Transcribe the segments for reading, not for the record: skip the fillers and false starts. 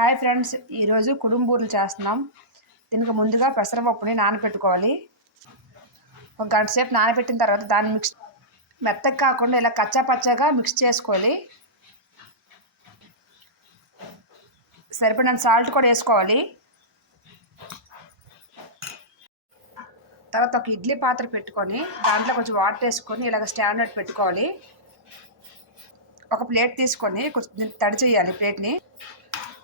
Hi friends, ఈరోజు కుడుంబూర్లు చేస్తున్నాం. దీనికి ముందుగా పెసరపప్పుని నానబెట్టుకోవాలి. ఒక గంట సేపు నానబెట్టిన తర్వాత దాన్ని మెత్తగా కాకుండా ఇలా కచ్చా పచ్చగా మిక్స్ చేసుకోవాలి. సరిపడినంత సాల్ట్ కూడా వేసుకోవాలి. తర్వాత ఒక ఇడ్లీ పాత్ర పెట్టుకొని దాంట్లో కొంచెం వాటర్ వేసుకొని ఇలాగ స్టాండర్డ్ పెట్టుకోవాలి. ఒక ప్లేట్ తీసుకొని కొంచెం తడి చేయాలి ప్లేట్ని.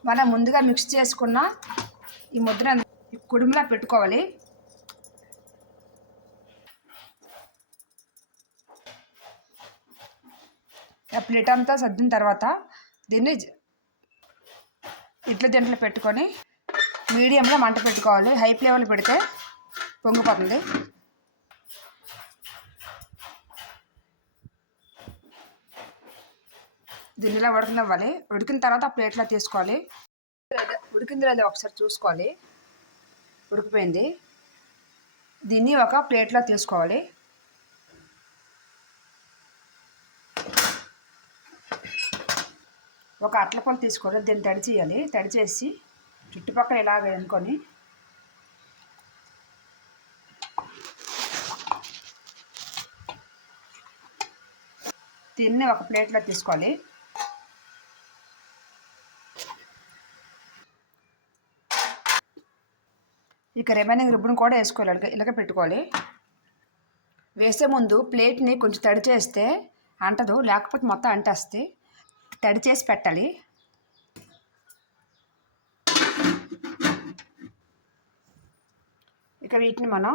మనం ముందుగా మిక్స్ చేసుకున్న ఈ ముద్దను కుడుములా పెట్టుకోవాలి. ప్లేట్ అంతా సర్దిన తర్వాత దీన్ని ఇడ్లీ దీంట్లో పెట్టుకొని మీడియంలో మంట పెట్టుకోవాలి. హై ఫ్లేమ్లో పెడితే పొంగిపోతుంది. దీన్ని ఇలా ఉడకనివ్వాలి. ఉడికిన తర్వాత ప్లేట్లో తీసుకోవాలి. ఉడికింది లేదా ఒకసారి చూసుకోవాలి. ఉడికిపోయింది. దీన్ని ఒక ప్లేట్లో తీసుకోవాలి. ఒక అట్లపొల తీసుకోవాలి. దీన్ని తడి చేయాలి. తడి చేసి చుట్టుపక్కల ఇలాగ అనుకొని దీన్ని ఒక ప్లేట్లో తీసుకోవాలి. ఇక రిమైనింగ్ రిబ్బన్ కూడా వేసుకోవాలి. ఇలాగ పెట్టుకోవాలి. వేసే ముందు ప్లేట్ని కొంచెం తడి చేస్తే అంటదు, లేకపోతే మొత్తం అంటేస్తే తడి చేసి పెట్టాలి. ఇక వీటిని మనం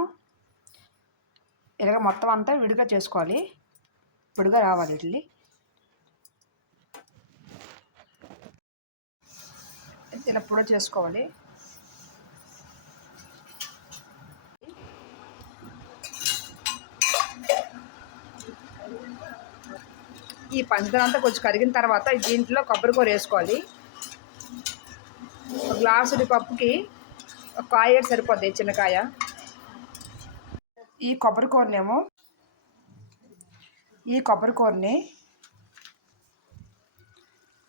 ఇలాగ మొత్తం అంతా విడిగా చేసుకోవాలి. పొడిగా రావాలి. వీటిని ఇలా పొడి చేసుకోవాలి. ఈ పంచదార అంతా కొంచెం కరిగిన తర్వాత దీంట్లో కొబ్బరికూర వేసుకోవాలి. ఒక గ్లాసుడి పప్పుకి ఒక కాయ సరిపోద్ది, చిన్నకాయ. ఈ కొబ్బరికూరని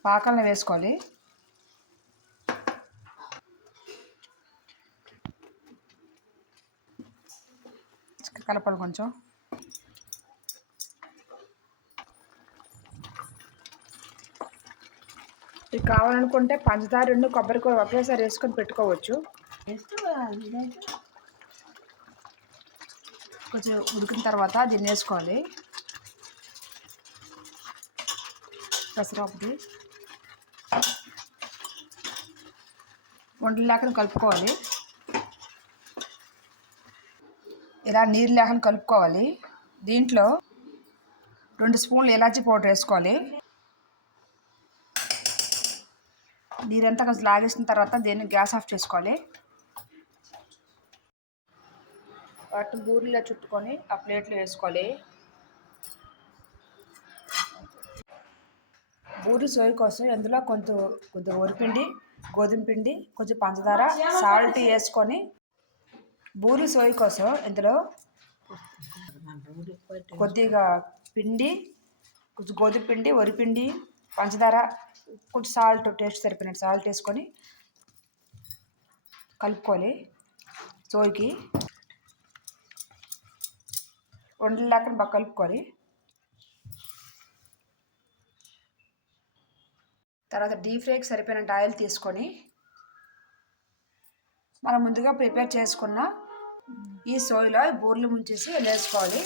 పాకంలో వేసుకోవాలి. కలపాలి కొంచెం. ఇది కావాలనుకుంటే పంచదార రెండు కొబ్బరికూర ఒకేసారి వేసుకొని పెట్టుకోవచ్చు. కొంచెం ఉడికిన తర్వాత దీన్ని వేసుకోవాలి. పెసరపప్పుది వంటలు లేకుండా కలుపుకోవాలి. ఇలా నీరు లేకుండా కలుపుకోవాలి. దీంట్లో 2 స్పూన్లు ఇలాచీ పౌడర్ వేసుకోవాలి. నీరంతా కొంచెం లాగేసిన తర్వాత దీన్ని గ్యాస్ ఆఫ్ చేసుకోవాలి. వాటిని బూరెలా చుట్టుకొని ఆ ప్లేట్లో వేసుకోవాలి. బూరి సోయి కోసం ఇందులో కొంచెం వరిపిండి, గోధుమ పిండి, కొంచెం పంచదార, సాల్ట్ వేసుకొని బూరి సోయి కోసం ఇందులో కొద్దిగా పిండి, కొంచెం గోధుమ పిండి, వరిపిండి, పంచదార, కొంచెం సాల్ట్, టేస్ట్ సరిపోయినట్టు సాల్ట్ వేసుకొని కలుపుకోవాలి. సోయికి వండలు లేకుండా బాగా కలుపుకోవాలి. తర్వాత డీప్ ఫ్రైకి సరిపోయినంత ఆయిల్ తీసుకొని మనం ముందుగా ప్రిపేర్ చేసుకున్న ఈ సోయిలో బూరెలు ముంచేసి వేసుకోవాలి.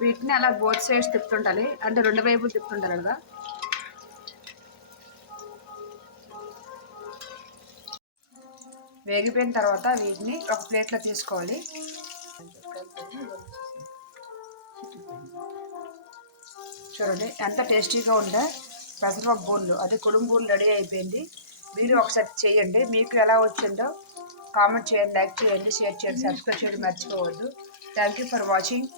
వీటిని అలా బోత్ సైడ్స్ తిప్పుతుండాలి. అంటే 2 వైపులు తిప్పుతుండాలి కదా. వేగిపోయిన తర్వాత వీటిని ఒక ప్లేట్లో తీసుకోవాలి. చూడండి ఎంత టేస్టీగా ఉండే పెసరపప్పు బూరెలు, అది కుడుంబూరెలు రెడీ అయిపోయింది. మీరు ఒకసారి చేయండి. మీకు ఎలా వచ్చిందో కామెంట్ చేయండి, లైక్ చేయండి, షేర్ చేయండి, సబ్స్క్రైబ్ చేయడం మర్చిపోవద్దు. Thank you for watching.